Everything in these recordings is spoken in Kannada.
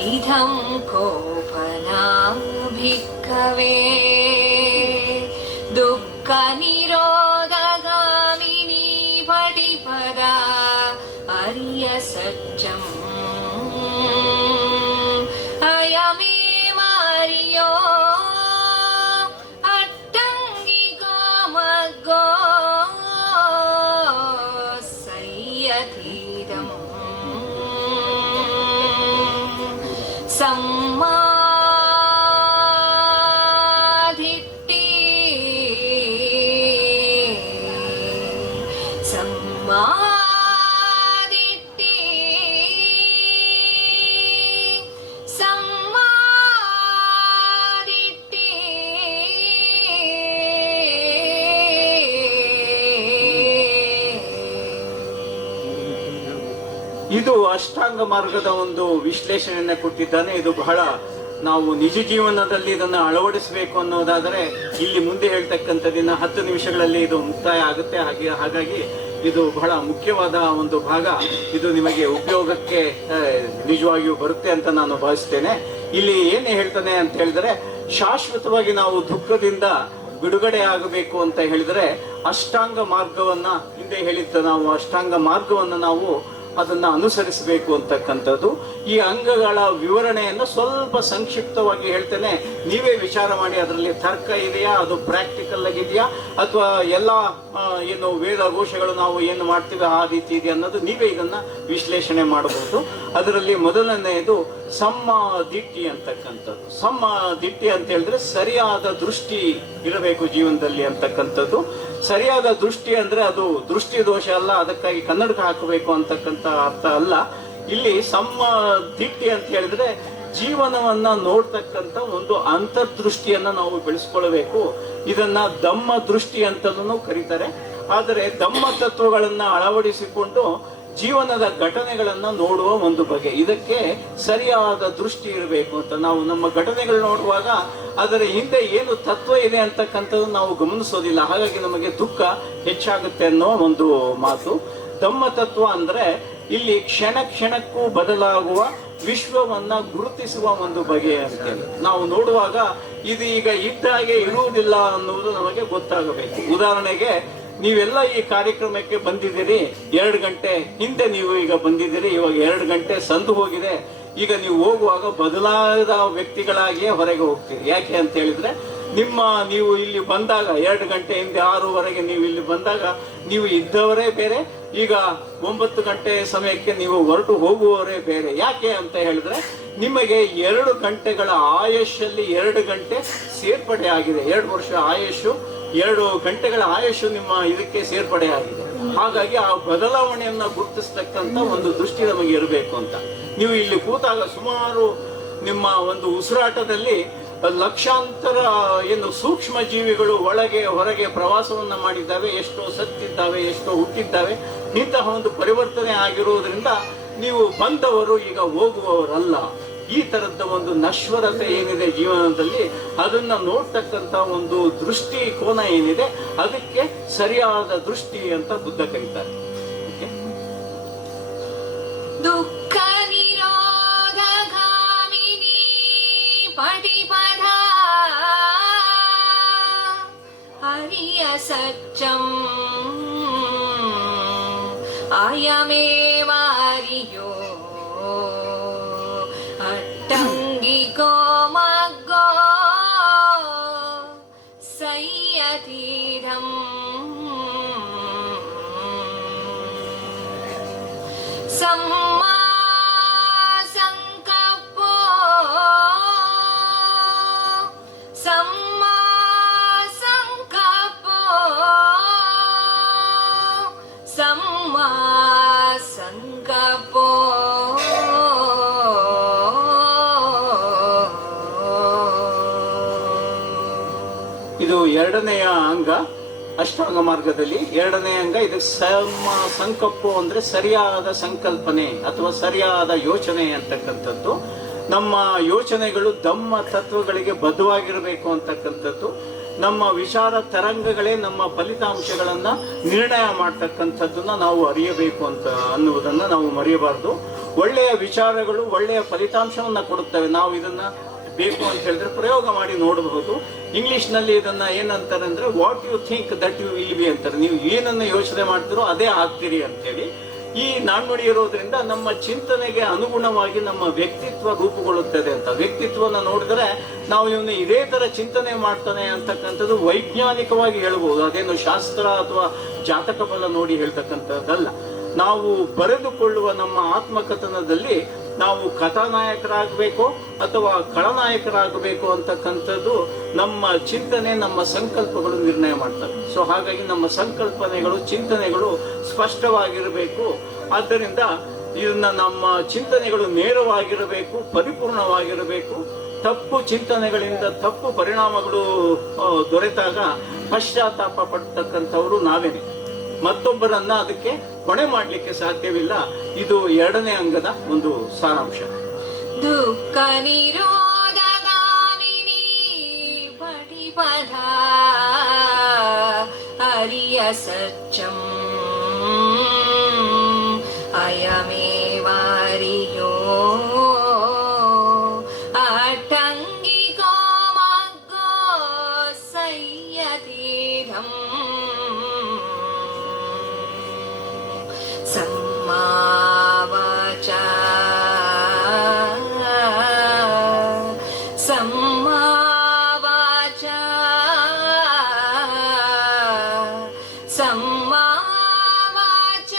इदं कोपना भिक्खवे दुःखनिरोधगामिनी पटिपदा आर्य सत्यम् अयमेव आर्यो अट्टङ्गिको मग्गो सय्यतीदम् सम्मादिट्टि सम्मादिट्टि सम्मादिट्टि ಇದು ಅಷ್ಟಾಂಗ ಮಾರ್ಗದ ಒಂದು ವಿಶ್ಲೇಷಣೆಯನ್ನು ಕೊಟ್ಟಿದ್ದಾನೆ. ಇದು ಬಹಳ ನಾವು ನಿಜ ಜೀವನದಲ್ಲಿ ಇದನ್ನು ಅಳವಡಿಸಬೇಕು ಅನ್ನೋದಾದರೆ ಇಲ್ಲಿ ಮುಂದೆ ಹೇಳ್ತಕ್ಕಂಥದ್ದಿನ 10 ನಿಮಿಷಗಳಲ್ಲಿ ಇದು ಮುಕ್ತಾಯ ಆಗುತ್ತೆ. ಹಾಗಾಗಿ ಇದು ಬಹಳ ಮುಖ್ಯವಾದ ಒಂದು ಭಾಗ. ಇದು ನಿಮಗೆ ಉಪಯೋಗಕ್ಕೆ ನಿಜವಾಗಿಯೂ ಬರುತ್ತೆ ಅಂತ ನಾನು ಭಾವಿಸ್ತೇನೆ. ಇಲ್ಲಿ ಏನು ಹೇಳ್ತಾನೆ ಅಂತ ಹೇಳಿದ್ರೆ, ಶಾಶ್ವತವಾಗಿ ನಾವು ದುಃಖದಿಂದ ಬಿಡುಗಡೆ ಆಗಬೇಕು ಅಂತ ಹೇಳಿದ್ರೆ ಅಷ್ಟಾಂಗ ಮಾರ್ಗವನ್ನ, ಹಿಂದೆ ಹೇಳಿದ್ದ ನಾವು ಅಷ್ಟಾಂಗ ಮಾರ್ಗವನ್ನ ನಾವು ಅದನ್ನ ಅನುಸರಿಸಬೇಕು ಅಂತಕ್ಕಂಥದ್ದು. ಈ ಅಂಗಗಳ ವಿವರಣೆಯನ್ನು ಸ್ವಲ್ಪ ಸಂಕ್ಷಿಪ್ತವಾಗಿ ಹೇಳ್ತೇನೆ, ನೀವೇ ವಿಚಾರ ಮಾಡಿ. ಅದರಲ್ಲಿ ತರ್ಕ ಇದೆಯಾ, ಅದು ಪ್ರಾಕ್ಟಿಕಲ್ ಆಗಿದೆಯಾ, ಅಥವಾ ಎಲ್ಲ ಏನು ವೇದ ಘೋಷಗಳು ನಾವು ಏನು ಮಾಡ್ತೀವಿ ಆ ರೀತಿ ಇದೆಯಾ ಅನ್ನೋದು ನೀವೇ ಇದನ್ನ ವಿಶ್ಲೇಷಣೆ ಮಾಡಬಹುದು. ಅದರಲ್ಲಿ ಮೊದಲನೆಯದು ಸಮ್ಮದಿಟ್ಟಿ ಅಂತಕ್ಕಂಥದ್ದು. ಸಮ್ಮದಿಟ್ಟಿ ಅಂತ ಹೇಳಿದ್ರೆ ಸರಿಯಾದ ದೃಷ್ಟಿ ಇರಬೇಕು ಜೀವನದಲ್ಲಿ ಅಂತಕ್ಕಂಥದ್ದು. ಸರಿಯಾದ ದೃಷ್ಟಿ ಅಂದ್ರೆ ಅದು ದೃಷ್ಟಿ ದೋಷ ಅಲ್ಲ, ಅದಕ್ಕಾಗಿ ಕನ್ನಡಕ ಹಾಕಬೇಕು ಅಂತಕ್ಕಂಥ ಅರ್ಥ ಅಲ್ಲ. ಇಲ್ಲಿ ಸಮ್ಮದಿಟ್ಟಿ ಅಂತ ಹೇಳಿದ್ರೆ ಜೀವನವನ್ನ ನೋಡ್ತಕ್ಕಂಥ ಒಂದು ಅಂತರ್ದೃಷ್ಟಿಯನ್ನ ನಾವು ಬೆಳೆಸ್ಕೊಳ್ಬೇಕು. ಇದನ್ನ ದಮ್ಮ ದೃಷ್ಟಿ ಅಂತಲೂ ಕರೀತಾರೆ. ಆದರೆ ದಮ್ಮ ತತ್ವಗಳನ್ನ ಅಳವಡಿಸಿಕೊಂಡು ಜೀವನದ ಘಟನೆಗಳನ್ನ ನೋಡುವ ಒಂದು ಬಗೆ. ಇದಕ್ಕೆ ಸರಿಯಾದ ದೃಷ್ಟಿ ಇರಬೇಕು ಅಂತ. ನಾವು ನಮ್ಮ ಘಟನೆಗಳು ನೋಡುವಾಗ ಅದರ ಹಿಂದೆ ಏನು ತತ್ವ ಇದೆ ಅಂತಕ್ಕಂಥದ್ದು ನಾವು ಗಮನಿಸೋದಿಲ್ಲ. ಹಾಗಾಗಿ ನಮಗೆ ದುಃಖ ಹೆಚ್ಚಾಗುತ್ತೆ ಅನ್ನೋ ಒಂದು ಮಾತು. ದಮ್ಮ ತತ್ವ ಅಂದ್ರೆ ಇಲ್ಲಿ ಕ್ಷಣ ಕ್ಷಣಕ್ಕೂ ಬದಲಾಗುವ ವಿಶ್ವವನ್ನ ಗುರುತಿಸುವ ಒಂದು ಬಗೆ ಅಂತೇಳಿ ನಾವು ನೋಡುವಾಗ ಇದು ಈಗ ಇದ್ದಾಗೆ ಇರುವುದಿಲ್ಲ ಅನ್ನುವುದು ನಮಗೆ ಗೊತ್ತಾಗಬೇಕು. ಉದಾಹರಣೆಗೆ, ನೀವೆಲ್ಲ ಈ ಕಾರ್ಯಕ್ರಮಕ್ಕೆ ಬಂದಿದ್ದೀರಿ, 2 ಗಂಟೆ ಹಿಂದೆ ನೀವು ಈಗ ಬಂದಿದ್ದೀರಿ. ಇವಾಗ 2 ಗಂಟೆ ಸಂದು ಹೋಗಿದೆ. ಈಗ ನೀವು ಹೋಗುವಾಗ ಬದಲಾದ ವ್ಯಕ್ತಿಗಳಾಗಿಯೇ ಹೊರಗೆ ಹೋಗ್ತೀರಿ. ಯಾಕೆ ಅಂತ ಹೇಳಿದ್ರೆ, ನೀವು ಇಲ್ಲಿ ಬಂದಾಗ 2 ಗಂಟೆ ಹಿಂದೆ 6:00ವರೆಗೆ ನೀವು ಇಲ್ಲಿ ಬಂದಾಗ ನೀವು ಇದ್ದವರೇ ಬೇರೆ, ಈಗ 9 ಗಂಟೆ ಸಮಯಕ್ಕೆ ನೀವು ಹೊರಟು ಹೋಗುವವರೇ ಬೇರೆ. ಯಾಕೆ ಅಂತ ಹೇಳಿದ್ರೆ, ನಿಮಗೆ 2 ಗಂಟೆಗಳ ಆಯುಷಲ್ಲಿ 2 ಗಂಟೆ ಸೇರ್ಪಡೆ ಆಗಿದೆ. 2 ವರ್ಷ ಆಯುಷು, 2 ಗಂಟೆಗಳ ಆಯುಷು ನಿಮ್ಮ ಇದಕ್ಕೆ ಸೇರ್ಪಡೆ ಆಗಿದೆ. ಹಾಗಾಗಿ ಆ ಬದಲಾವಣೆಯನ್ನ ಗುರುತಿಸ್ತಕ್ಕಂಥ ಒಂದು ದೃಷ್ಟಿ ನಮಗೆ ಇರಬೇಕು ಅಂತ. ನೀವು ಇಲ್ಲಿ ಕೂತಾಗ ಸುಮಾರು ನಿಮ್ಮ ಒಂದು ಉಸಿರಾಟದಲ್ಲಿ ಲಕ್ಷಾಂತರ ಏನು ಸೂಕ್ಷ್ಮ ಜೀವಿಗಳು ಒಳಗೆ ಹೊರಗೆ ಪ್ರವಾಸವನ್ನ ಮಾಡಿದ್ದಾವೆ, ಎಷ್ಟೋ ಸತ್ತಿದ್ದಾವೆ, ಎಷ್ಟೋ ಹುಟ್ಟಿದ್ದಾವೆ. ಇಂತಹ ಒಂದು ಪರಿವರ್ತನೆ ಆಗಿರುವುದರಿಂದ ನೀವು ಬಂದವರು ಈಗ ಹೋಗುವವರಲ್ಲ. ಈ ತರದ ಒಂದು ನಶ್ವರತೆ ಏನಿದೆ ಜೀವನದಲ್ಲಿ, ಅದನ್ನ ನೋಡ್ತಕ್ಕಂಥ ಒಂದು ದೃಷ್ಟಿ ಕೋನ ಏನಿದೆ, ಅದಕ್ಕೆ ಸರಿಯಾದ ದೃಷ್ಟಿ ಅಂತ ಬುದ್ಧ ಕರೀತಾರೆ. ದುಃಖ ನಿರೋಧಗಾಮಿನಿ ಪಟಿಪದ ಹರಿಯ ಸತ್ಯಂ ಅಯಮೇವ ಆರ್ಯೋ ಅಟ್ಟಂಗಿಕೋ ಮಗ್ಗೋ ಸಯ್ಯತೀದಂ ಸಮ್ಮಾ ಸಂಕಪ್ಪೋ ಸಮ್ಮಾ ಸಂಕಪ್ಪೋ ಸಮ್ಮಾ ಸಂಕಪ್ಪೋ ಇದು 2ನೆಯ ಅಂಗ ಅಷ್ಟಾಂಗ ಮಾರ್ಗದಲ್ಲಿ. 2ನೇ ಅಂಗ ಇದು ಸಂಕಪ್ಪು ಅಂದ್ರೆ ಸರಿಯಾದ ಸಂಕಲ್ಪನೆ ಅಥವಾ ಸರಿಯಾದ ಯೋಚನೆ ಅಂತಕ್ಕಂಥದ್ದು. ನಮ್ಮ ಯೋಚನೆಗಳು ದಮ್ಮ ತತ್ವಗಳಿಗೆ ಬದ್ಧವಾಗಿರಬೇಕು ಅಂತಕ್ಕಂಥದ್ದು. ನಮ್ಮ ವಿಚಾರ ತರಂಗಗಳೇ ನಮ್ಮ ಫಲಿತಾಂಶಗಳನ್ನ ನಿರ್ಣಯ ಮಾಡ್ತಕ್ಕಂಥದ್ದನ್ನ ನಾವು ಅರಿಯಬೇಕು ಅಂತ ಅನ್ನುವುದನ್ನ ನಾವು ಮರೆಯಬಾರದು. ಒಳ್ಳೆಯ ವಿಚಾರಗಳು ಒಳ್ಳೆಯ ಫಲಿತಾಂಶವನ್ನ ಕೊಡುತ್ತವೆ. ನಾವು ಇದನ್ನ ಬೇಕು ಅಂತ ಹೇಳಿದ್ರೆ ಪ್ರಯೋಗ ಮಾಡಿ ನೋಡಬಹುದು. ಇಂಗ್ಲಿಷ್ ನಲ್ಲಿ ಇದನ್ನ ಏನಂತಾರೆ ಅಂದ್ರೆ what you think that you will be ಅಂತಾರೆ. ನೀವು ಏನನ್ನ ಯೋಚನೆ ಮಾಡ್ತೀರೋ ಅದೇ ಆಗ್ತೀರಿ ಅಂತೇಳಿ ಈ ನಾಣ್ಣುಡಿ ಇರೋದ್ರಿಂದ ನಮ್ಮ ಚಿಂತನೆಗೆ ಅನುಗುಣವಾಗಿ ನಮ್ಮ ವ್ಯಕ್ತಿತ್ವ ರೂಪುಗೊಳ್ಳುತ್ತದೆ ಅಂತ. ವ್ಯಕ್ತಿತ್ವನ ನೋಡಿದ್ರೆ ನಾವು ಇವನು ಇದೇ ತರ ಚಿಂತನೆ ಮಾಡ್ತಾನೆ ಅಂತಕ್ಕಂಥದ್ದು ವೈಜ್ಞಾನಿಕವಾಗಿ ಹೇಳ್ಬೋದು. ಅದೇನು ಶಾಸ್ತ್ರ ಅಥವಾ ಜಾತಕ ಫಲ ನೋಡಿ ಹೇಳ್ತಕ್ಕಂಥದ್ದಲ್ಲ. ನಾವು ಬರೆದುಕೊಳ್ಳುವ ನಮ್ಮ ಆತ್ಮಕಥನದಲ್ಲಿ ನಾವು ಕಥಾನಾಯಕರಾಗಬೇಕು ಅಥವಾ ಖಳನಾಯಕರಾಗಬೇಕು ಅಂತಕ್ಕಂಥದ್ದು ನಮ್ಮ ಚಿಂತನೆ, ನಮ್ಮ ಸಂಕಲ್ಪಗಳು ನಿರ್ಣಯ ಮಾಡ್ತವೆ. ಸೊ ಹಾಗಾಗಿ ನಮ್ಮ ಸಂಕಲ್ಪನೆಗಳು, ಚಿಂತನೆಗಳು ಸ್ಪಷ್ಟವಾಗಿರಬೇಕು. ಆದ್ದರಿಂದ ಇದನ್ನ ನಮ್ಮ ಚಿಂತನೆಗಳು ನೇರವಾಗಿರಬೇಕು, ಪರಿಪೂರ್ಣವಾಗಿರಬೇಕು. ತಪ್ಪು ಚಿಂತನೆಗಳಿಂದ ತಪ್ಪು ಪರಿಣಾಮಗಳು ದೊರೆತಾಗ ಪಶ್ಚಾತ್ತಾಪ ಪಡ್ತಕ್ಕಂಥವ್ರು ನಾವೇನೆ. ಮತ್ತೊಬ್ಬರನ್ನ ಅದಕ್ಕೆ ಹೊಣೆ ಮಾಡಲಿಕ್ಕೆ ಸಾಧ್ಯವಿಲ್ಲ. ಇದು 2ನೇ ಅಂಗದ ಒಂದು ಸಾರಾಂಶ. ದುಃಖ ನಿರೋಧಗಾಮಿನಿ ಪಟಿಪದ ಅರಿಯ ಸತ್ಯಂ ಅಯಮೇವಾರಿಯೋ ಅಟಂಗಿಕೋ ಮಗ್ಗೋ ಸಯ್ಯತೀಧಂ ಸಮ್ಮಾವಾಚ ಸಮ್ಮಾವಾಚ ಸಮ್ಮಾವಾಚ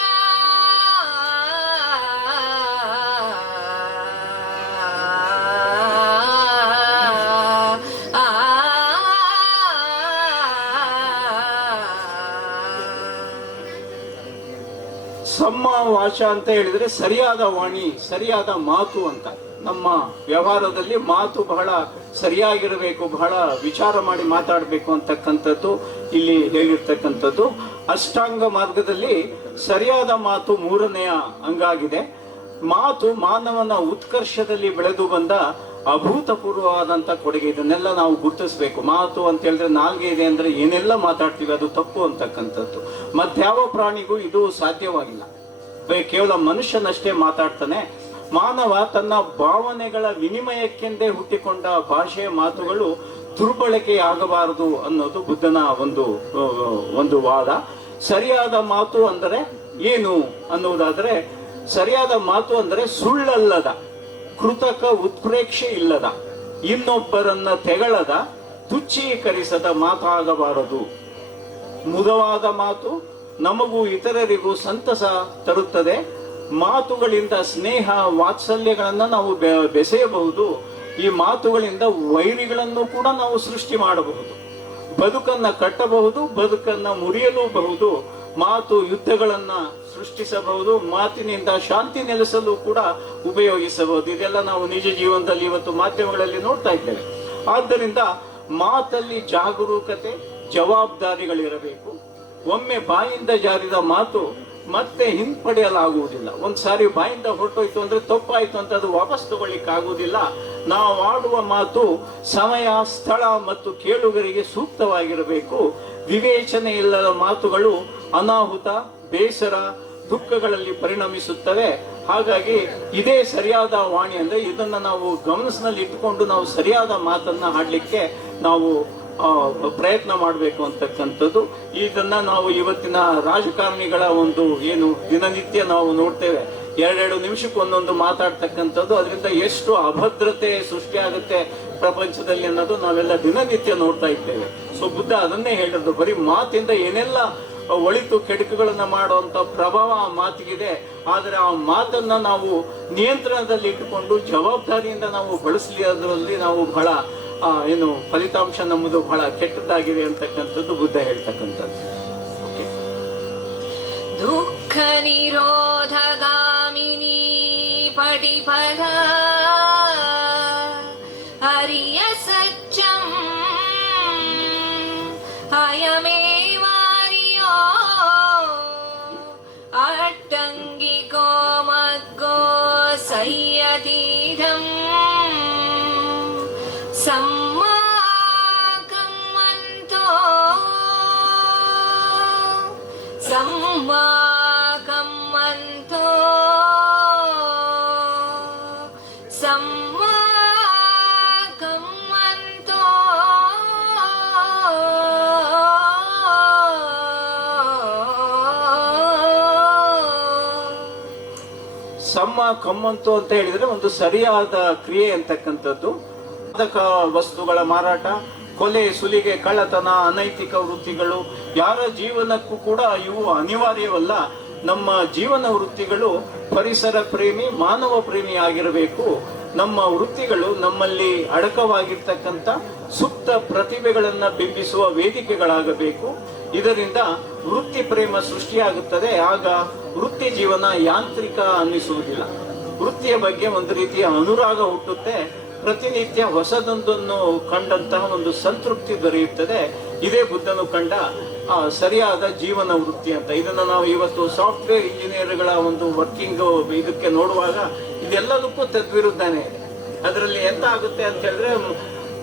ಸಮ್ಮ ವಾಚ ಅಂತ ಹೇಳಿದ್ರೆ ಸರಿಯಾದ ವಾಣಿ, ಸರಿಯಾದ ಮಾತು ಅಂತ. ನಮ್ಮ ವ್ಯವಹಾರದಲ್ಲಿ ಮಾತು ಬಹಳ ಸರಿಯಾಗಿರಬೇಕು, ಬಹಳ ವಿಚಾರ ಮಾಡಿ ಮಾತಾಡಬೇಕು ಅಂತಕ್ಕಂಥದ್ದು ಇಲ್ಲಿ ಹೇಳಿರ್ತಕ್ಕಂಥದ್ದು. ಅಷ್ಟಾಂಗ ಮಾರ್ಗದಲ್ಲಿ ಸರಿಯಾದ ಮಾತು 3ನೆಯ ಅಂಗ ಆಗಿದೆ. ಮಾತು ಮಾನವನ ಉತ್ಕರ್ಷದಲ್ಲಿ ಬೆಳೆದು ಬಂದ ಅಭೂತಪೂರ್ವವಾದಂತ ಕೊಡುಗೆ. ಇದನ್ನೆಲ್ಲ ನಾವು ಗುರುತಿಸ್ಬೇಕು. ಮಾತು ಅಂತ ಹೇಳಿದ್ರೆ ನಾಲ್ಗೆ ಇದೆ ಅಂದ್ರೆ ಏನೆಲ್ಲ ಮಾತಾಡ್ತೀವಿ ಅದು ತಪ್ಪು ಅಂತಕ್ಕಂಥದ್ದು. ಮತ್ಯಾವ ಪ್ರಾಣಿಗೂ ಇದು ಸಾಧ್ಯವಾಗಿಲ್ಲ. ಕೇವಲ ಮನುಷ್ಯನಷ್ಟೇ ಮಾತಾಡ್ತಾನೆ. ಮಾನವ ತನ್ನ ಭಾವನೆಗಳ ವಿನಿಮಯಕ್ಕೆಂದೇ ಹುಟ್ಟಿಕೊಂಡ ಭಾಷೆಯ ಮಾತುಗಳು ದುರ್ಬಳಕೆಯಾಗಬಾರದು ಅನ್ನೋದು ಬುದ್ಧನ ಒಂದು ವಾದ. ಸರಿಯಾದ ಮಾತು ಅಂದರೆ ಏನು ಅನ್ನುವುದಾದ್ರೆ, ಸರಿಯಾದ ಮಾತು ಅಂದರೆ ಸುಳ್ಳಲ್ಲದ, ಕೃತಕ ಉತ್ಪ್ರೇಕ್ಷೆ ಇಲ್ಲದ, ಇನ್ನೊಬ್ಬರನ್ನ ತೆಗಳದ, ತುಚ್ಛೀಕರಿಸದ ಮಾತಾಗಬಾರದು. ಮುದವಾದ ಮಾತು ನಮಗೂ ಇತರರಿಗೂ ಸಂತಸ ತರುತ್ತದೆ. ಮಾತುಗಳಿಂದ ಸ್ನೇಹ ವಾತ್ಸಲ್ಯಗಳನ್ನ ನಾವು ಬೆಸೆಯಬಹುದು. ಈ ಮಾತುಗಳಿಂದ ವೈರಿಗಳನ್ನು ಕೂಡ ನಾವು ಸೃಷ್ಟಿ ಮಾಡಬಹುದು. ಬದುಕನ್ನ ಕಟ್ಟಬಹುದು, ಬದುಕನ್ನ ಮುರಿಯಲೂಬಹುದು. ಮಾತು ಯುದ್ಧಗಳನ್ನ ಸೃಷ್ಟಿಸಬಹುದು, ಮಾತಿನಿಂದ ಶಾಂತಿ ನೆಲೆಸಲು ಕೂಡ ಉಪಯೋಗಿಸಬಹುದು. ಇದೆಲ್ಲ ನಾವು ನಿಜ ಜೀವನದಲ್ಲಿ ಇವತ್ತು ಮಾಧ್ಯಮಗಳಲ್ಲಿ ನೋಡ್ತಾ ಇದ್ದೇವೆ. ಆದ್ದರಿಂದ ಮಾತಲ್ಲಿ ಜಾಗರೂಕತೆ, ಜವಾಬ್ದಾರಿಗಳಿರಬೇಕು. ಒಮ್ಮೆ ಬಾಯಿಂದ ಜಾರಿದ ಮಾತು ಮತ್ತೆ ಹಿಂಪಡೆಯಲಾಗುವುದಿಲ್ಲ. ಒಂದ್ಸಾರಿ ಬಾಯಿಂದ ಹೊರಟೋಯ್ತು ಅಂದ್ರೆ ತಪ್ಪಾಯ್ತು ಅಂತ ಅದು ವಾಪಸ್ ತಗೊಳ್ಳಿಕ್ಕಾಗುವುದಿಲ್ಲ. ನಾವು ಆಡುವ ಮಾತು ಸಮಯ, ಸ್ಥಳ ಮತ್ತು ಕೇಳುಗರಿಗೆ ಸೂಕ್ತವಾಗಿರಬೇಕು. ವಿವೇಚನೆ ಇಲ್ಲದ ಮಾತುಗಳು ಅನಾಹುತ, ಬೇಸರ, ದುಃಖಗಳಲ್ಲಿ ಪರಿಣಮಿಸುತ್ತವೆ. ಹಾಗಾಗಿ ಇದೇ ಸರಿಯಾದ ವಾಣಿ ಅಂದ್ರೆ ಇದನ್ನ ನಾವು ಗಮನದಲ್ಲಿ ಇಟ್ಟುಕೊಂಡು ನಾವು ಸರಿಯಾದ ಮಾತನ್ನ ಹಾಡ್ಲಿಕ್ಕೆ ನಾವು ಪ್ರಯತ್ನ ಮಾಡಬೇಕು ಅಂತಕ್ಕಂಥದ್ದು. ಇದನ್ನ ನಾವು ಇವತ್ತಿನ ರಾಜಕಾರಣಿಗಳ ಏನು ದಿನನಿತ್ಯ ನಾವು ನೋಡ್ತೇವೆ. 2 ನಿಮಿಷಕ್ಕೆ ಒಂದೊಂದು ಮಾತಾಡ್ತಕ್ಕಂಥದ್ದು. ಅದರಿಂದ ಎಷ್ಟು ಅಭದ್ರತೆ ಸೃಷ್ಟಿಯಾಗುತ್ತೆ ಪ್ರಪಂಚದಲ್ಲಿ ಅನ್ನೋದು ನಾವೆಲ್ಲ ದಿನನಿತ್ಯ ನೋಡ್ತಾ ಇದ್ದೇವೆ. ಸೊ ಬುದ್ಧ ಅದನ್ನೇ ಹೇಳಿದ್ರು, ಬರೀ ಮಾತಿಂದ ಏನೆಲ್ಲ ಒಳಿತು ಕೆಡುಕುಗಳನ್ನ ಮಾಡುವಂತ ಪ್ರಭಾವ ಆ ಮಾತಿಗಿದೆ. ಆದರೆ ಆ ಮಾತನ್ನ ನಾವು ನಿಯಂತ್ರಣದಲ್ಲಿ ಇಟ್ಟುಕೊಂಡು ಜವಾಬ್ದಾರಿಯಿಂದ ನಾವು ಬಳಸಲಿ. ಅದರಲ್ಲಿ ನಾವು ಬಹಳ ಫಲಿತಾಂಶ ನಮ್ಮದು ಬಹಳ ಕೆಟ್ಟದ್ದಾಗಿದೆ ಅಂತಕ್ಕಂಥದ್ದು ಬುದ್ಧ ಹೇಳ್ತಕ್ಕಂಥದ್ದು. ದುಃಖ ನಿರೋಧಗಾಮಿನಿ ಪಟಿಫಲ ಅರಿಯ ಸತ್ಯಂ ಅಯಮೇವಾರಿಯೋ ಅಟ್ಟಂಗಿಕೋ ಮಗ್ಗೋ ಸಯ್ಯತೀಧಂ ಸಮ್ಮಾ ಕಮ್ಮಂತೋ ಸಮ್ಮಾ ಕಮ್ಮಂತೋ ಸಮ್ಮಾ ಕಮ್ಮಂತೋ ಸಮ್ಮ ಕಮ್ಮಂತು ಅಂತ ಹೇಳಿದ್ರೆ ಒಂದು ಸರಿಯಾದ ಕ್ರಿಯೆ ಅಂತಕ್ಕಂಥದ್ದು. ಮಾದಕ ವಸ್ತುಗಳ ಮಾರಾಟ, ಕೊಲೆ, ಸುಲಿಗೆ, ಕಳ್ಳತನ, ಅನೈತಿಕ ವೃತ್ತಿಗಳು ಯಾರ ಜೀವನಕ್ಕೂ ಕೂಡ ಇವು ಅನಿವಾರ್ಯವಲ್ಲ. ನಮ್ಮ ಜೀವನ ವೃತ್ತಿಗಳು ಪರಿಸರ ಪ್ರೇಮಿ, ಮಾನವ ಪ್ರೇಮಿ ಆಗಿರಬೇಕು. ನಮ್ಮ ವೃತ್ತಿಗಳು ನಮ್ಮಲ್ಲಿ ಅಡಕವಾಗಿರ್ತಕ್ಕಂಥ ಸುಪ್ತ ಪ್ರತಿಭೆಗಳನ್ನ ಬಿಂಬಿಸುವ ವೇದಿಕೆಗಳಾಗಬೇಕು. ಇದರಿಂದ ವೃತ್ತಿ ಪ್ರೇಮ ಸೃಷ್ಟಿಯಾಗುತ್ತದೆ. ಆಗ ವೃತ್ತಿ ಜೀವನ ಯಾಂತ್ರಿಕ ಅನ್ನಿಸುವುದಿಲ್ಲ. ವೃತ್ತಿಯ ಬಗ್ಗೆ ಒಂದು ರೀತಿಯ ಅನುರಾಗ ಹುಟ್ಟುತ್ತೆ. ಪ್ರತಿನಿತ್ಯ ಹೊಸದೊಂದನ್ನು ಕಂಡಂತಹ ಒಂದು ಸಂತೃಪ್ತಿ ದೊರೆಯುತ್ತದೆ. ಇದೇ ಬುದ್ಧನು ಕಂಡ ಸರಿಯಾದ ಜೀವನ ವೃತ್ತಿ ಅಂತ. ಇದನ್ನು ನಾವು ಇವತ್ತು ಸಾಫ್ಟ್ವೇರ್ ಇಂಜಿನಿಯರ್ಗಳ ಒಂದು ವರ್ಕಿಂಗ್ ಇದಕ್ಕೆ ನೋಡುವಾಗ ಇದೆಲ್ಲದಕ್ಕೂ ತದ್ವಿರುದ್ಧನೇ ಇದೆ. ಅದರಲ್ಲಿ ಎಂತ ಆಗುತ್ತೆ ಅಂತ ಹೇಳಿದ್ರೆ,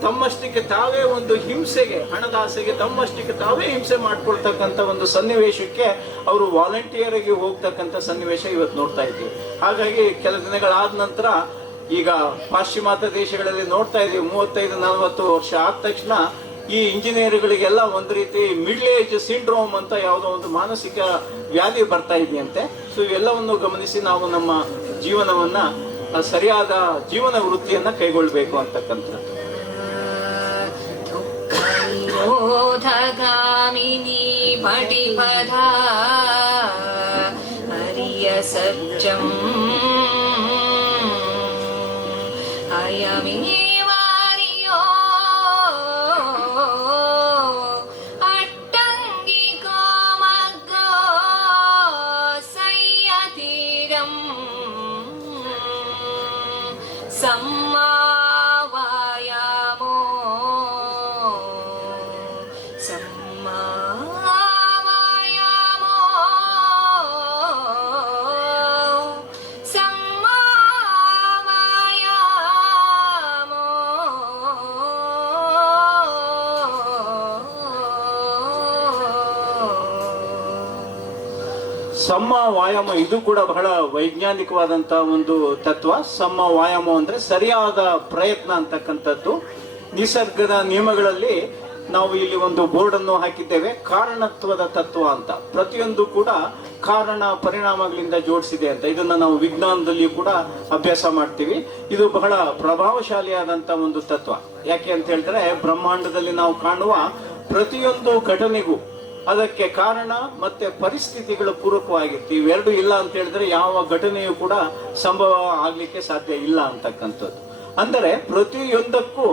ತಮ್ಮಷ್ಟಕ್ಕೆ ತಾವೇ ಒಂದು ಹಿಂಸೆಗೆ, ಹಣದ ಆಸೆಗೆ ತಮ್ಮಷ್ಟಕ್ಕೆ ತಾವೇ ಹಿಂಸೆ ಮಾಡ್ಕೊಳ್ತಕ್ಕಂಥ ಒಂದು ಸನ್ನಿವೇಶಕ್ಕೆ ಅವರು ವಾಲಂಟಿಯರ್ ಆಗಿ ಹೋಗ್ತಕ್ಕಂಥ ಸನ್ನಿವೇಶ ಇವತ್ತು ನೋಡ್ತಾ ಇದ್ದೀವಿ. ಹಾಗಾಗಿ ಕೆಲ ದಿನಗಳಾದ ನಂತರ ಈಗ ಪಾಶ್ಚಿಮಾತ್ಯ ದೇಶಗಳಲ್ಲಿ ನೋಡ್ತಾ ಇದ್ದೀವಿ, 35-40 ವರ್ಷ ಆದ ತಕ್ಷಣ ಈ ಇಂಜಿನಿಯರ್ಗಳಿಗೆಲ್ಲ ಒಂದು ರೀತಿ ಮಿಡ್ಲ್ ಏಜ್ ಸಿಂಡ್ರೋಮ್ ಅಂತ ಯಾವುದೋ ಒಂದು ಮಾನಸಿಕ ವ್ಯಾಧಿ ಬರ್ತಾ ಇದೆಯಂತೆ. ಸೊ ಇವೆಲ್ಲವನ್ನು ಗಮನಿಸಿ ನಾವು ನಮ್ಮ ಜೀವನವನ್ನ ಸರಿಯಾದ ಜೀವನ ವೃತ್ತಿಯನ್ನ ಕೈಗೊಳ್ಬೇಕು ಅಂತಕ್ಕಂಥದ್ದು. ನಿರೋಧಗಾಮಿನಿ ಪಟಿಪದ ಹರಿಯ ಸಜ್ಜಂ ಅಯಮೇವಾರಿಯೋ ಅಟ್ಟಂಗಿಕೋ ಮಗ್ಗೋ ಸಯ್ಯತೀರಂ ಸಮ್ಮಾ ವಾಯಾಮೋ ಸಮ್ಮಾ ವಾಯಾಮೋ ಸಮ್ಮಾ ವಾಯಾಮೋ ಸಮ್ಮ ವಾಯಾಮ ಇದು ಕೂಡ ಬಹಳ ವೈಜ್ಞಾನಿಕವಾದಂತಹ ಒಂದು ತತ್ವ. ಸಮ್ಮ ವಾಯಾಮ ಅಂದ್ರೆ ಸರಿಯಾದ ಪ್ರಯತ್ನ ಅಂತಕ್ಕಂಥದ್ದು. ನಿಸರ್ಗದ ನಿಯಮಗಳಲ್ಲಿ ನಾವು ಇಲ್ಲಿ ಒಂದು ಬೋರ್ಡ್ ಅನ್ನು ಹಾಕಿದ್ದೇವೆ, ಕಾರಣತ್ವದ ತತ್ವ ಅಂತ. ಪ್ರತಿಯೊಂದು ಕೂಡ ಕಾರಣ ಪರಿಣಾಮಗಳಿಂದ ಜೋಡಿಸಿದೆ ಅಂತ. ಇದನ್ನ ನಾವು ವಿಜ್ಞಾನದಲ್ಲಿ ಕೂಡ ಅಭ್ಯಾಸ ಮಾಡ್ತೀವಿ. ಇದು ಬಹಳ ಪ್ರಭಾವಶಾಲಿಯಾದಂತ ಒಂದು ತತ್ವ. ಯಾಕೆ ಅಂತ ಹೇಳಿದ್ರೆ, ಬ್ರಹ್ಮಾಂಡದಲ್ಲಿ ನಾವು ಕಾಣುವ ಪ್ರತಿಯೊಂದು ಘಟನೆಗೂ ಅದಕ್ಕೆ ಕಾರಣ ಮತ್ತೆ ಪರಿಸ್ಥಿತಿಗಳು ಪೂರಕವಾಗಿರುತ್ತೆ. ಇವೆರಡು ಇಲ್ಲ ಅಂತ ಹೇಳಿದ್ರೆ ಯಾವ ಘಟನೆಯೂ ಕೂಡ ಸಂಭವ ಆಗ್ಲಿಕ್ಕೆ ಸಾಧ್ಯ ಇಲ್ಲ ಅಂತಕ್ಕಂಥದ್ದು. ಅಂದರೆ ಪ್ರತಿಯೊಂದಕ್ಕೂ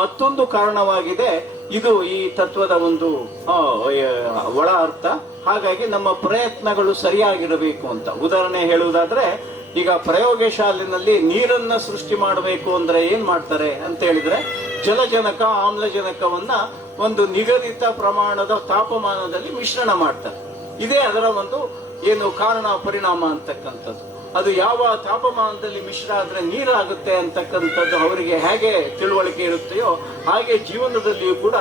ಮತ್ತೊಂದು ಕಾರಣವಾಗಿದೆ. ಇದು ಈ ತತ್ವದ ಒಂದು ಒಳ ಅರ್ಥ. ಹಾಗಾಗಿ ನಮ್ಮ ಪ್ರಯತ್ನಗಳು ಸರಿಯಾಗಿರಬೇಕು ಅಂತ. ಉದಾಹರಣೆ ಹೇಳುವುದಾದ್ರೆ, ಈಗ ಪ್ರಯೋಗಶಾಲೆಯಲ್ಲಿ ನೀರನ್ನ ಸೃಷ್ಟಿ ಮಾಡಬೇಕು ಅಂದ್ರೆ ಏನ್ ಮಾಡ್ತಾರೆ ಅಂತ ಹೇಳಿದ್ರೆ, ಜಲಜನಕ, ಆಮ್ಲಜನಕವನ್ನ ಒಂದು ನಿಗದಿತ ಪ್ರಮಾಣದ ತಾಪಮಾನದಲ್ಲಿ ಮಿಶ್ರಣ ಮಾಡ್ತಾರೆ. ಇದೇ ಅದರ ಒಂದು ಏನು ಕಾರಣ ಪರಿಣಾಮ ಅಂತಕ್ಕಂಥದ್ದು. ಅದು ಯಾವ ತಾಪಮಾನದಲ್ಲಿ ಮಿಶ್ರ ಆದ್ರೆ ನೀರಾಗುತ್ತೆ ಅಂತಕ್ಕಂಥದ್ದು ಅವರಿಗೆ ಹೇಗೆ ತಿಳುವಳಿಕೆ ಇರುತ್ತೆಯೋ ಹಾಗೆ ಜೀವನದಲ್ಲಿಯೂ ಕೂಡ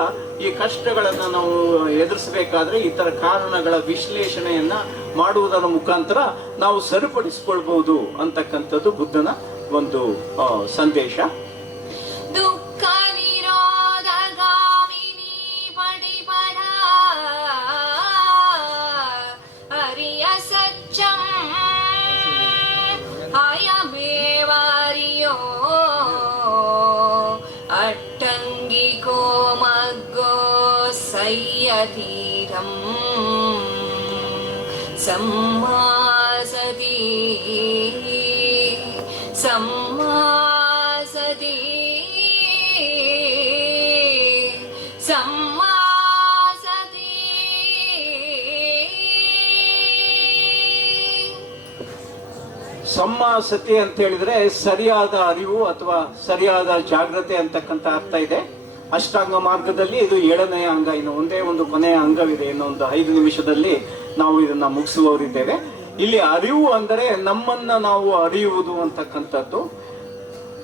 ಈ ಕಷ್ಟಗಳನ್ನ ನಾವು ಎದುರಿಸಬೇಕಾದ್ರೆ ಈ ತರ ಕಾರಣಗಳ ವಿಶ್ಲೇಷಣೆಯನ್ನ ಮಾಡುವುದರ ಮುಖಾಂತರ ನಾವು ಸರಿಪಡಿಸಿಕೊಳ್ಬಹುದು ಅಂತಕ್ಕಂಥದ್ದು ಬುದ್ಧನ ಒಂದು ಸಂದೇಶ. ದುಃಖ ನಿರೋಧಗಾಮಿನಿ ಪಟಿಪದ ಹರಿಯ ಸಜ್ಜಂ ಅಯಮೇವಾರಿಯೋ ಅಟ್ಟಂಗಿಕೋ ಮಗ್ಗೋ ಸಯ್ಯತೀರಂ ಸಮ್ಮಾಸತಿ ಸಮ್ಮಾಸತಿ ಸಮ್ಮಾಸತಿ. ಸಮ್ಮಾಸತಿ ಅಂತ ಹೇಳಿದ್ರೆ ಸರಿಯಾದ ಅರಿವು ಅಥವಾ ಸರಿಯಾದ ಜಾಗ್ರತೆ ಅಂತಕ್ಕಂಥ ಅರ್ಥ ಇದೆ. ಅಷ್ಟಾಂಗ ಮಾರ್ಗದಲ್ಲಿ ಇದು 7ನೇ ಅಂಗ. ಇನ್ನು ಒಂದೇ ಒಂದು ಕೊನೆಯ ಅಂಗವಿದೆ. ಇನ್ನೊಂದು 5 ನಿಮಿಷದಲ್ಲಿ ನಾವು ಇದನ್ನ ಮುಗಿಸುವವರಿದ್ದೇವೆ. ಇಲ್ಲಿ ಅರಿವು ಅಂದರೆ ನಮ್ಮನ್ನ ನಾವು ಅರಿಯುವುದು ಅಂತಕ್ಕಂಥದ್ದು.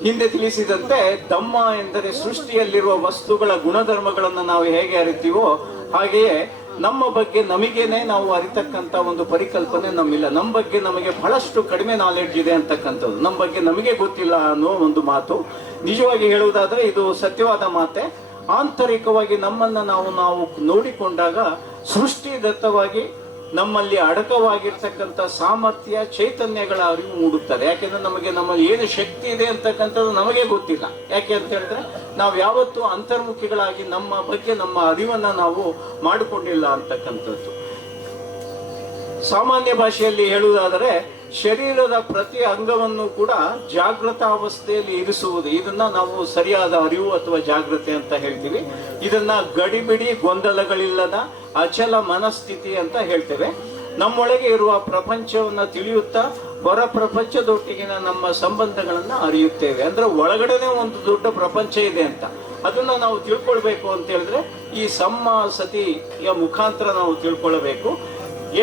ಹಿಂದೆ ತಿಳಿಸಿದಂತೆ ಧಮ್ಮ ಎಂದರೆ ಸೃಷ್ಟಿಯಲ್ಲಿರುವ ವಸ್ತುಗಳ ಗುಣಧರ್ಮಗಳನ್ನು ನಾವು ಹೇಗೆ ಅರಿತೀವೋ ಹಾಗೆಯೇ ನಮ್ಮ ಬಗ್ಗೆ ನಮಗೇನೆ ನಾವು ಅರಿತಕ್ಕಂತ ಒಂದು ಪರಿಕಲ್ಪನೆ ನಮ್ಮಿಲ್ಲ. ನಮ್ಮ ಬಗ್ಗೆ ನಮಗೆ ಬಹಳಷ್ಟು ಕಡಿಮೆ ನಾಲೆಡ್ಜ್ ಇದೆ ಅಂತಕ್ಕಂಥದ್ದು, ನಮ್ಮ ಬಗ್ಗೆ ನಮಗೆ ಗೊತ್ತಿಲ್ಲ ಅನ್ನೋ ಒಂದು ಮಾತು. ನಿಜವಾಗಿ ಹೇಳುವುದಾದ್ರೆ ಇದು ಸತ್ಯವಾದ ಮಾತೆ. ಆಂತರಿಕವಾಗಿ ನಮ್ಮನ್ನ ನಾವು ನೋಡಿಕೊಂಡಾಗ ಸೃಷ್ಟಿದತ್ತವಾಗಿ ನಮ್ಮಲ್ಲಿ ಅಡಕವಾಗಿರ್ತಕ್ಕಂಥ ಸಾಮರ್ಥ್ಯ ಚೈತನ್ಯಗಳ ಅರಿವು ಮೂಡುತ್ತದೆ. ಯಾಕೆಂದ್ರೆ ನಮ್ಮಲ್ಲಿ ಏನು ಶಕ್ತಿ ಇದೆ ಅಂತಕ್ಕಂಥದ್ದು ನಮಗೆ ಗೊತ್ತಿಲ್ಲ. ಯಾಕೆ ಅಂತ ಹೇಳಿದ್ರೆ ನಾವು ಯಾವತ್ತೂ ಅಂತರ್ಮುಖಿಗಳಾಗಿ ನಮ್ಮ ಬಗ್ಗೆ ನಮ್ಮ ಅರಿವನ್ನ ನಾವು ಮಾಡಿಕೊಂಡಿಲ್ಲ ಅಂತಕ್ಕಂಥದ್ದು. ಸಾಮಾನ್ಯ ಭಾಷೆಯಲ್ಲಿ ಹೇಳುವುದಾದರೆ ಶರೀರದ ಪ್ರತಿ ಅಂಗವನ್ನು ಕೂಡ ಜಾಗೃತ ಅವಸ್ಥೆಯಲ್ಲಿ ಇರಿಸುವುದು, ಇದನ್ನ ನಾವು ಸರಿಯಾದ ಅರಿವು ಅಥವಾ ಜಾಗೃತಿ ಅಂತ ಹೇಳ್ತೀವಿ. ಇದನ್ನ ಗಡಿಬಿಡಿ ಗೊಂದಲಗಳಿಲ್ಲದ ಅಚಲ ಮನಸ್ಥಿತಿ ಅಂತ ಹೇಳ್ತೇವೆ. ನಮ್ಮೊಳಗೆ ಇರುವ ಪ್ರಪಂಚವನ್ನ ತಿಳಿಯುತ್ತಾ ಹೊರ ಪ್ರಪಂಚದೊಟ್ಟಿಗಿನ ನಮ್ಮ ಸಂಬಂಧಗಳನ್ನ ಅರಿಯುತ್ತೇವೆ. ಅಂದ್ರೆ ಒಳಗಡೆನೆ ಒಂದು ದೊಡ್ಡ ಪ್ರಪಂಚ ಇದೆ ಅಂತ ಅದನ್ನ ನಾವು ತಿಳ್ಕೊಳ್ಬೇಕು ಅಂತ ಹೇಳಿದ್ರೆ ಈ ಸಮ್ಮ ಸತಿಯ ಮುಖಾಂತರ ನಾವು ತಿಳ್ಕೊಳ್ಬೇಕು.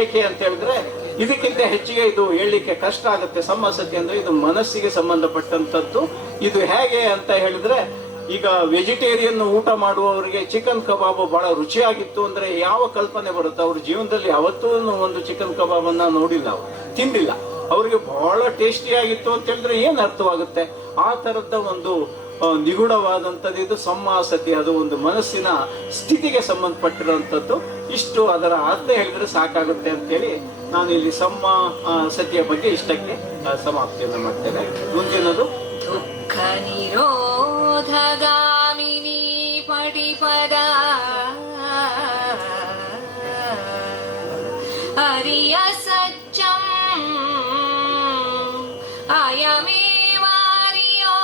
ಏಕೆ ಅಂತ ಹೇಳಿದ್ರೆ ಇದಕ್ಕಿಂತ ಹೆಚ್ಚಿಗೆ ಇದು ಹೇಳಲಿಕ್ಕೆ ಕಷ್ಟ ಆಗುತ್ತೆ. ಸಮ್ಮಸತಿ ಅಂದ್ರೆ ಇದು ಮನಸ್ಸಿಗೆ ಸಂಬಂಧಪಟ್ಟಂತದ್ದು. ಇದು ಹೇಗೆ ಅಂತ ಹೇಳಿದ್ರೆ, ಈಗ ವೆಜಿಟೇರಿಯನ್ ಊಟ ಮಾಡುವವರಿಗೆ ಚಿಕನ್ ಕಬಾಬ್ ಬಹಳ ರುಚಿಯಾಗಿತ್ತು ಅಂದ್ರೆ ಯಾವ ಕಲ್ಪನೆ ಬರುತ್ತೆ? ಅವ್ರ ಜೀವನದಲ್ಲಿ ಯಾವತ್ತೂ ಒಂದು ಚಿಕನ್ ಕಬಾಬ್ ಅನ್ನ ನೋಡಿಲ್ಲ, ಅವರು ತಿಂದಿಲ್ಲ. ಅವ್ರಿಗೆ ಬಹಳ ಟೇಸ್ಟಿ ಆಗಿತ್ತು ಅಂತ ಹೇಳಿದ್ರೆ ಏನ್ ಅರ್ಥವಾಗುತ್ತೆ? ಆ ತರದ ಒಂದು ನಿಗೂಢವಾದಂಥದ್ದು ಇದು ಸಮ್ಮಾಸತಿ. ಅದು ಒಂದು ಮನಸ್ಸಿನ ಸ್ಥಿತಿಗೆ ಸಂಬಂಧಪಟ್ಟಿರುವಂಥದ್ದು. ಇಷ್ಟು ಅದರ ಅರ್ಥ ಹೇಳಿದ್ರೆ ಸಾಕಾಗುತ್ತೆ ಅಂತೇಳಿ ನಾನು ಇಲ್ಲಿ ಸತಿಯ ಬಗ್ಗೆ ಇಷ್ಟಕ್ಕೆ ಸಮಾಪ್ತಿಯನ್ನು ಮಾಡ್ತೇನೆ. ಮುಂದಿನದು ದುಃಖ ನಿರೋಧಗಾಮಿನಿ ಪಡಿಪದ ಅರಿಯ ಸಚ್ಚಂ ಅಯಮೇವಾರಿಯೋ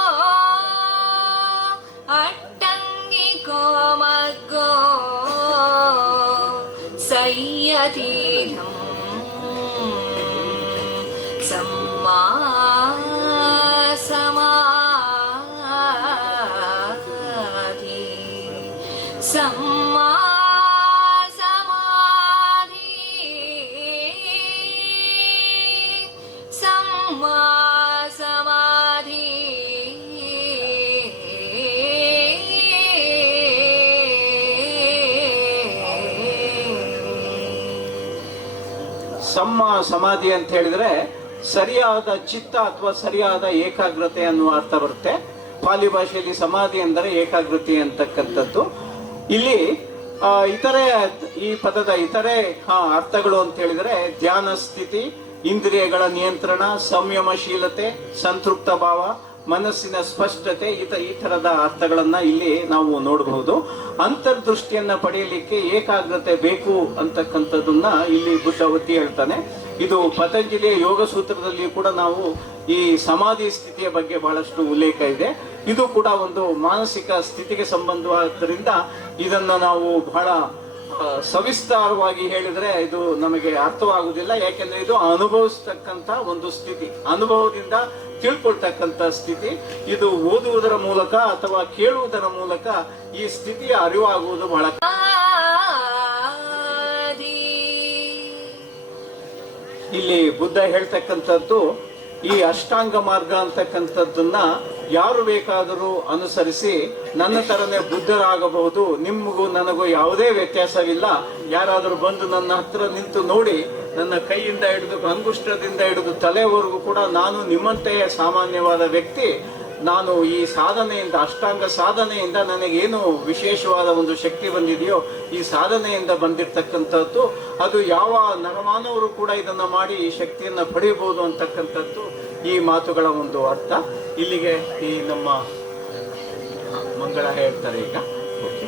ಅಟ್ಟಂಗಿಕೋ ಮಗ್ಗೋ ಸಯ್ಯತೀರಂ ಸಮ್ಮಾ ಸಮಾಧಿ ಸಮ್ಮಾ ಸಮಾಧಿ ಸಮ್ಮಾ ಸಮಾಧಿ ಸಮ್ಮ ಸಮಾಧಿ ಅಂತ ಹೇಳಿದ್ರೆ ಸರಿಯಾದ ಚಿತ್ತ ಅಥವಾ ಸರಿಯಾದ ಏಕಾಗ್ರತೆ ಅನ್ನುವ ಅರ್ಥ ಬರುತ್ತೆ. ಪಾಲಿ ಭಾಷೆಯಲ್ಲಿ ಸಮಾಧಿ ಅಂದರೆ ಏಕಾಗ್ರತೆ ಅಂತಕ್ಕಂಥದ್ದು. ಇಲ್ಲಿ ಇತರೆ ಈ ಪದದ ಇತರೆ ಅರ್ಥಗಳು ಅಂತ ಹೇಳಿದ್ರೆ ಧ್ಯಾನ ಸ್ಥಿತಿ, ಇಂದ್ರಿಯಗಳ ನಿಯಂತ್ರಣ, ಸಂಯಮಶೀಲತೆ, ಸಂತೃಪ್ತ ಭಾವ, ಮನಸ್ಸಿನ ಸ್ಪಷ್ಟತೆ, ಈ ತರದ ಅರ್ಥಗಳನ್ನ ಇಲ್ಲಿ ನಾವು ನೋಡಬಹುದು. ಅಂತರ್ದೃಷ್ಟಿಯನ್ನ ಪಡೆಯಲಿಕ್ಕೆ ಏಕಾಗ್ರತೆ ಬೇಕು ಅಂತಕ್ಕಂಥದ್ದನ್ನ ಇಲ್ಲಿ ಬುದ್ಧ ಒತ್ತಿ ಹೇಳ್ತಾನೆ. ಇದು ಪತಂಜಲಿಯ ಯೋಗ ಸೂತ್ರದಲ್ಲಿ ಕೂಡ ನಾವು ಈ ಸಮಾಧಿ ಸ್ಥಿತಿಯ ಬಗ್ಗೆ ಬಹಳಷ್ಟು ಉಲ್ಲೇಖ ಇದೆ. ಇದು ಕೂಡ ಒಂದು ಮಾನಸಿಕ ಸ್ಥಿತಿಗೆ ಸಂಬಂಧವಾದ್ದರಿಂದ ಇದನ್ನ ನಾವು ಬಹಳ ಸವಿಸ್ತಾರವಾಗಿ ಹೇಳಿದ್ರೆ ಇದು ನಮಗೆ ಅರ್ಥವಾಗುವುದಿಲ್ಲ. ಯಾಕೆಂದ್ರೆ ಇದು ಅನುಭವಿಸ್ತಕ್ಕಂಥ ಒಂದು ಸ್ಥಿತಿ, ಅನುಭವದಿಂದ ತಿಳ್ಕೊಳ್ತಕ್ಕಂಥ ಸ್ಥಿತಿ. ಇದು ಓದುವುದರ ಮೂಲಕ ಅಥವಾ ಕೇಳುವುದರ ಮೂಲಕ ಈ ಸ್ಥಿತಿಯ ಅರಿವಾಗುವುದು ಬಹಳ. ಇಲ್ಲಿ ಬುದ್ಧ ಹೇಳ್ತಕ್ಕಂಥದ್ದು ಈ ಅಷ್ಟಾಂಗ ಮಾರ್ಗ ಅಂತಕ್ಕಂಥದ್ದನ್ನ ಯಾರು ಬೇಕಾದರೂ ಅನುಸರಿಸಿ ನನ್ನ ತರನೇ ಬುದ್ಧರಾಗಬಹುದು, ನಿಮಗೂ ನನಗೂ ಯಾವುದೇ ವ್ಯತ್ಯಾಸವಿಲ್ಲ. ಯಾರಾದರೂ ಬಂದು ನನ್ನ ಹತ್ರ ನಿಂತು ನೋಡಿ, ನನ್ನ ಕೈಯಿಂದ ಹಿಡಿದು ಅಂಗುಷ್ಟದಿಂದ ಹಿಡಿದು ತಲೆವರೆಗೂ ಕೂಡ ನಾನು ನಿಮ್ಮಂತೆಯೇ ಸಾಮಾನ್ಯವಾದ ವ್ಯಕ್ತಿ. ನಾನು ಈ ಸಾಧನೆಯಿಂದ, ಅಷ್ಟಾಂಗ ಸಾಧನೆಯಿಂದ ನನಗೇನು ವಿಶೇಷವಾದ ಒಂದು ಶಕ್ತಿ ಬಂದಿದೆಯೋ ಈ ಸಾಧನೆಯಿಂದ ಬಂದಿರತಕ್ಕಂಥದ್ದು. ಅದು ಯಾವ ನರಮಾನವರು ಕೂಡ ಇದನ್ನ ಮಾಡಿ ಈ ಶಕ್ತಿಯನ್ನ ಪಡೆಯಬಹುದು ಅಂತಕ್ಕಂಥದ್ದು ಈ ಮಾತುಗಳ ಒಂದು ಅರ್ಥ. ಇಲ್ಲಿಗೆ ಈ ನಮ್ಮ ಮಂಗಳ ಹೇಳ್ತಾರೆ ಈಗ. ಓಕೆ,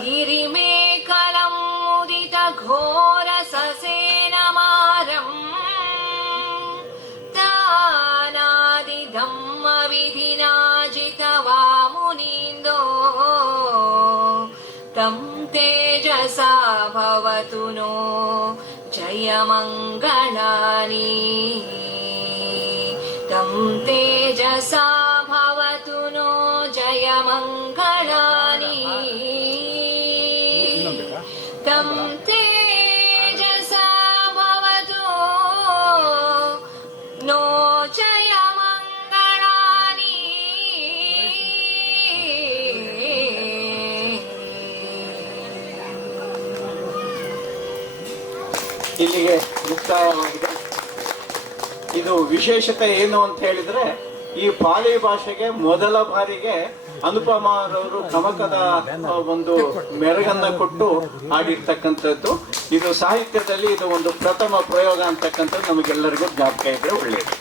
ಗಿರಿಮೇಖಲಂ ಮುದಿತ ಘೋರ ಸಸೇನಮಾರಂ ತಾನಾದಿ ಧಮ್ಮ ವಿಧಿನಾಜಿತ ವಾಮುನಿಂದೋ ತಂ ತೇಜಸಾ ಭವತು ನೋ ಜಯ ಮಂಗಳಾನಿ ತಂ ತೇಜಸಾ ಭವತು ನೋ ಜಯ ಮಂಗಳಾನಿ ತಂ ತೇಜಸಾ ಭವತು ಇಲ್ಲಿಗೆ ಮುಕ್ತಾಯವಾಗಿದೆ. ಇದು ವಿಶೇಷತೆ ಏನು ಅಂತ ಹೇಳಿದ್ರೆ, ಈ ಪಾಲಿ ಭಾಷೆಗೆ ಮೊದಲ ಬಾರಿಗೆ ಅನುಪಮರವರು ಗಮಕದ ಒಂದು ಮೆರಗನ್ನ ಕೊಟ್ಟು ಹಾಡಿರ್ತಕ್ಕಂಥದ್ದು. ಇದು ಸಾಹಿತ್ಯದಲ್ಲಿ ಇದು ಒಂದು ಪ್ರಥಮ ಪ್ರಯೋಗ ಅಂತಕ್ಕಂಥದ್ದು ನಮಗೆಲ್ಲರಿಗೂ ಜ್ಞಾಪಕ ಇದ್ರೆ ಒಳ್ಳೆಯದು.